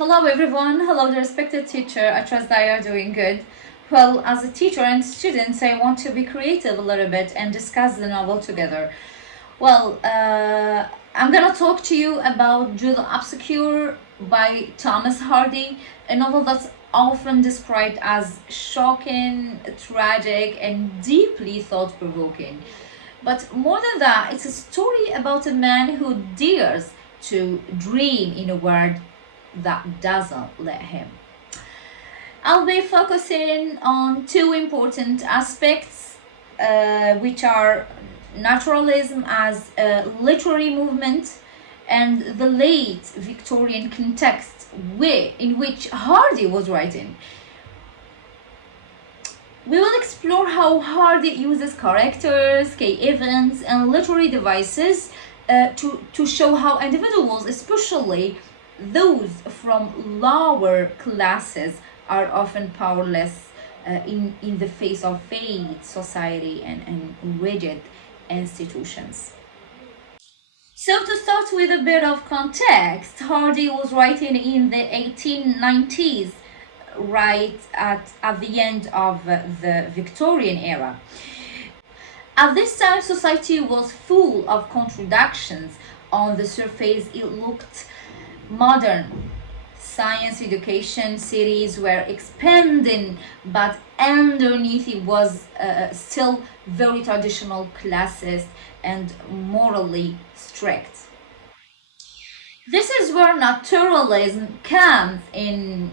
Hello everyone, hello the respected teacher. I trust that you are doing good. Well, as a teacher and student, I want to be creative a little bit and discuss the novel together. I'm gonna talk to you about Jude the Obscure by Thomas Hardy, a novel that's often described as shocking, tragic, and deeply thought-provoking. But more than that, it's a story about a man who dares to dream in a world that doesn't let him. I'll be focusing on two important aspects, which are naturalism as a literary movement and the late Victorian context in which Hardy was writing. We will explore how Hardy uses characters, key events, and literary devices to show how individuals, especially those from lower classes, are often powerless in the face of fate, society, and rigid institutions. So to start with a bit of context, Hardy was writing in the 1890s, right at the end of the Victorian era. At this time, society was full of contradictions. On the surface, it looked modern. Science education cities were expanding, but underneath it was still very traditional, classist, and morally strict. This is where naturalism comes in.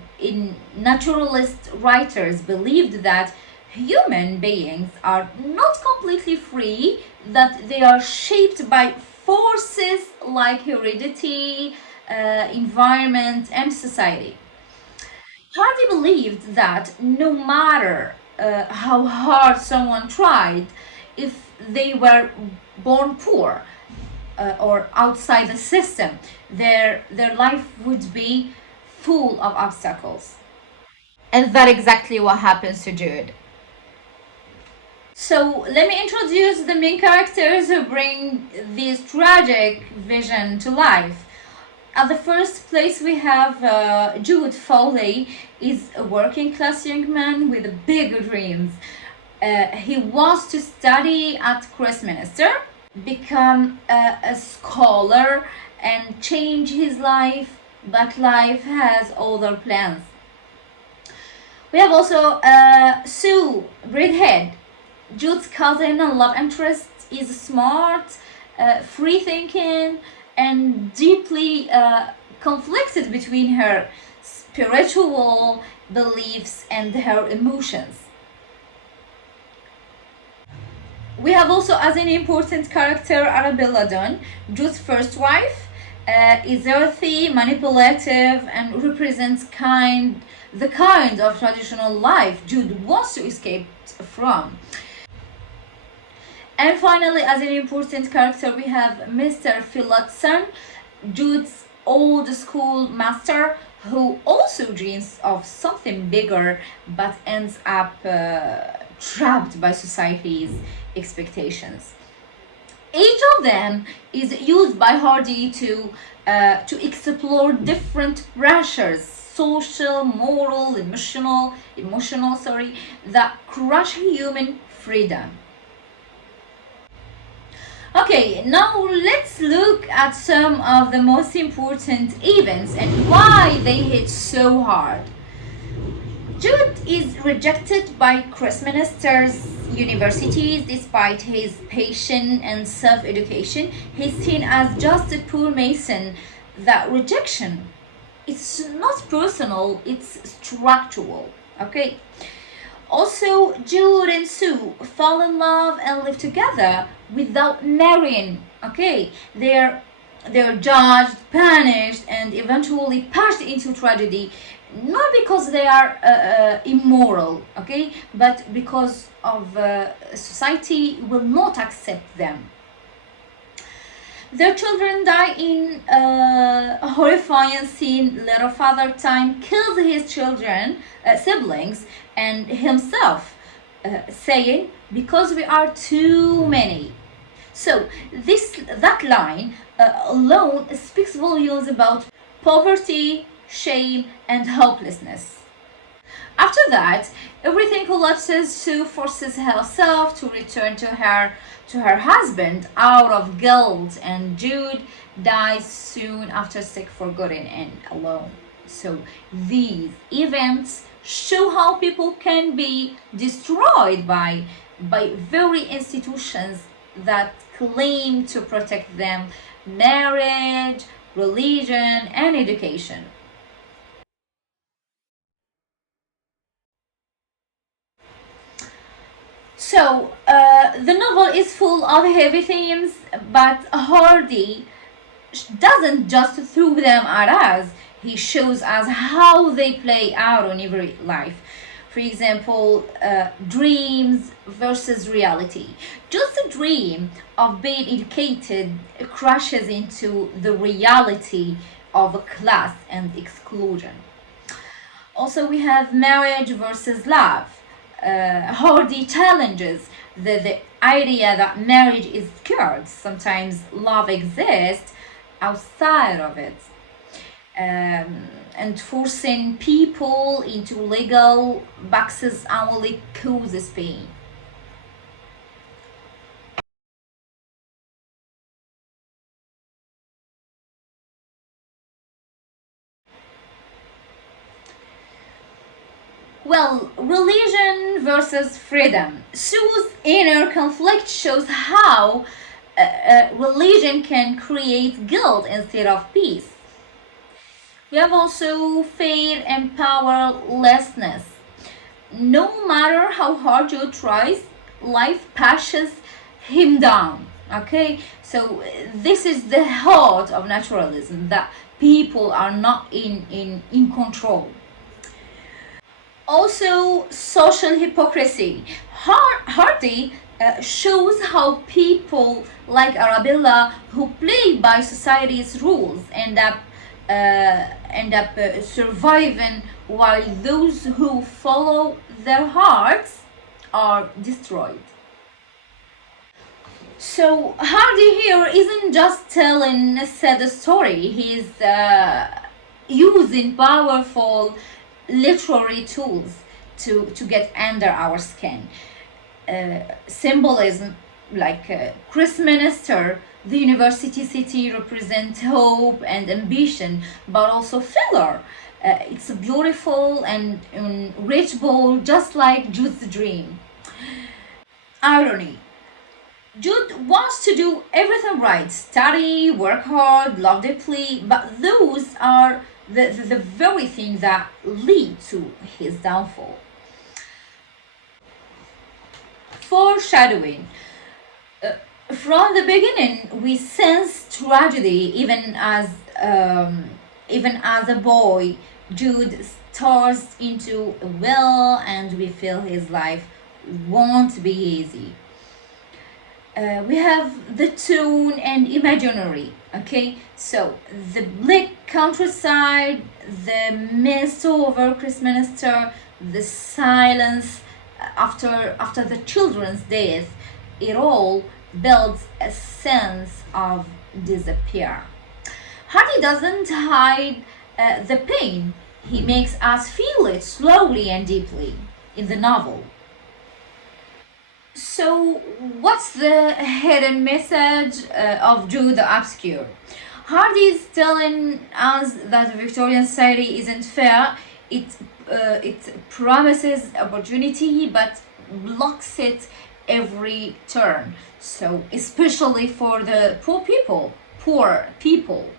Naturalist writers believed that human beings are not completely free, that they are shaped by forces like heredity, environment, and society. Hardy believed that no matter how hard someone tried, if they were born poor or outside the system, their life would be full of obstacles. And that's exactly what happens to Jude. So let me introduce the main characters who bring this tragic vision to life. At the first place, we have Jude Fawley. Is a working class young man with big dreams. He wants to study at Christminster, become a scholar, and change his life, but life has other plans. We have also Sue Bridehead. Jude's cousin and love interest is smart, free-thinking, and deeply conflicted between her spiritual beliefs and her emotions. We have also as an important character Arabella Dunn, Jude's first wife, is earthy, manipulative, and represents the kind of traditional life Jude wants to escape from. And finally, as an important character, we have Mr. Phillotson, Jude's old school master, who also dreams of something bigger but ends up trapped by society's expectations. Each of them is used by Hardy to explore different pressures, social, moral, emotional, that crush human freedom. Okay, now let's look at some of the most important events and why they hit so hard. Jude is rejected by Christminster's universities despite his passion and self-education. He's seen as just a poor mason. That rejection, it's not personal, it's structural, okay? Also, Jude and Sue fall in love and live together without marrying, okay? They're judged, punished, and eventually pushed into tragedy, not because they are immoral, okay, but because of society will not accept them. Their children die in a horrifying scene. Little Father Time kills his siblings, and himself, saying, "Because we are too many." So that line alone speaks volumes about poverty, shame, and hopelessness. After that, everything collapses. Sue forces herself to return to her husband out of guilt, and Jude dies soon after, sick, forgotten, and alone. So these events show how people can be destroyed by very institutions that claim to protect them: marriage, religion, and education. So, the novel is full of heavy themes, but Hardy doesn't just throw them at us, he shows us how they play out on every life. For example, dreams versus reality. Just a dream of being educated crashes into the reality of class and exclusion. Also, we have marriage versus love. Hardy challenges the idea that marriage is scared. Sometimes love exists outside of it, and forcing people into legal boxes only causes pain. Well, religion versus freedom. Sue's inner conflict shows how religion can create guilt instead of peace. We have also fear and powerlessness. No matter how hard you tries, life pushes him down. Okay, so this is the heart of naturalism, that people are not in control. Also, social hypocrisy. Hardy shows how people like Arabella, who play by society's rules, end up surviving, while those who follow their hearts are destroyed. So Hardy here isn't just telling a sad story. He's using powerful literary tools to get under our skin. Symbolism, like Christminster, the university city, represents hope and ambition, but also filler. It's beautiful and reachable, just like Jude's dream. Irony. Jude wants to do everything right: study, work hard, love deeply, but those are the very things that lead to his downfall. Foreshadowing. From the beginning, we sense tragedy, even as a boy. Jude stars into a well, and we feel his life won't be easy. We have the tone and imaginary. Okay, so the bleak countryside, the mist over Christminster, the silence after the children's death, it all builds a sense of despair. Hardy doesn't hide the pain, he makes us feel it slowly and deeply in the novel. So, what's the hidden message of Jude the Obscure? Hardy is telling us that Victorian society isn't fair. It promises opportunity but blocks it every turn. So, especially for the poor people.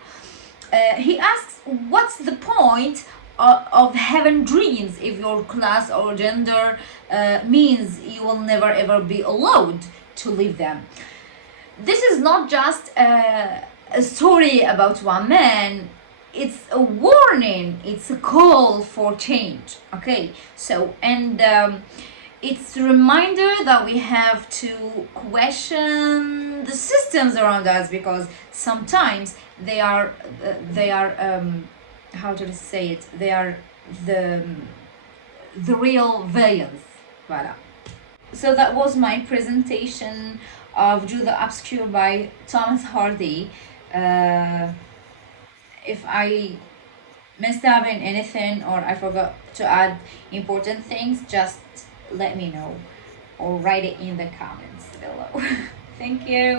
He asks, what's the point of having dreams if your class or gender means you will never ever be allowed to live them? This is not just a story about one man, it's a warning, it's a call for change. Okay, so, and it's a reminder that we have to question the systems around us, because sometimes they are how to say it, they are the the real villains. Voila. So that was my presentation of Jude the Obscure by Thomas Hardy. If I messed up in anything or I forgot to add important things, just let me know or write it in the comments below. Thank you.